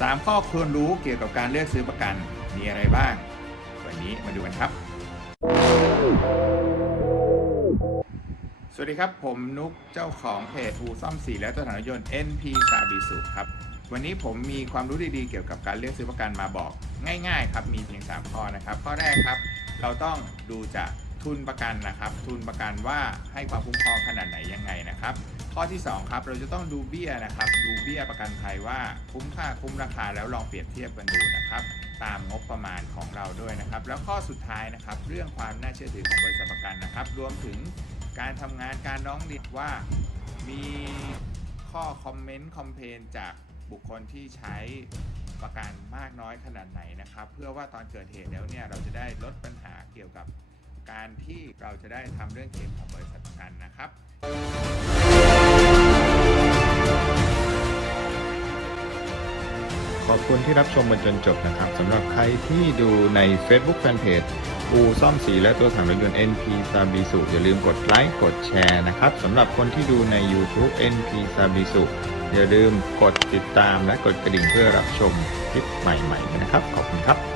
3 ข้อควรรู้เกี่ยวกับการเลือกซื้อประกันมีอะไรบ้าง วันนี้มาดูกันครับ สวัสดีครับ ผมนุกเจ้าของเพจอูซ่อมสีและตัวถังรถยนต์ NP ซาบิสุครับ วันนี้ผมมีความรู้ดีๆเกี่ยวกับการเลือกซื้อประกันมาบอก ง่าย ๆ ครับมีเพียง 3 ข้อนะครับ ข้อแรกครับ เราต้องดูจาก ทุนประกันนะครับ ทุนประกันว่าให้ความคุ้มครองขนาดไหนยังไงนะครับ ข้อที่ 2 ครับ เราจะต้องดูเบี้ยนะครับ ดูเบี้ยประกันภัยว่าคุ้มค่าคุ้มราคาแล้วลองเปรียบเทียบกันดูนะครับ ตามงบประมาณของเราด้วยนะครับ แล้วข้อสุดท้ายนะครับ เรื่องความน่าเชื่อถือของบริษัทประกันนะครับ รวมถึงการทำงานการร้องเรียนว่ามีข้อคอมเมนต์คอมเพนจากบุคคลที่ใช้ประกันมากน้อยขนาดไหนนะครับ เพื่อว่าตอนเกิดเหตุแล้วเนี่ยเราจะได้ลดปัญหาเกี่ยวกับ การที่เราจะได้ทำเรื่องเคลมของบริษัทประกันนะครับขอบคุณที่รับชมมาจนจบนะครับสำหรับใครที่ดูใน Facebook Fanpage อูซ่อมสีและตัวถังรถยนต์ NP ซาบิสุอย่าลืมกดไลค์กดแชร์นะครับสำหรับคนที่ดูใน YouTube NP ซาบิสุอย่าลืมกดติดตามและกดกระดิ่งเพื่อรับชมคลิปใหม่ๆนะครับ ขอบคุณครับ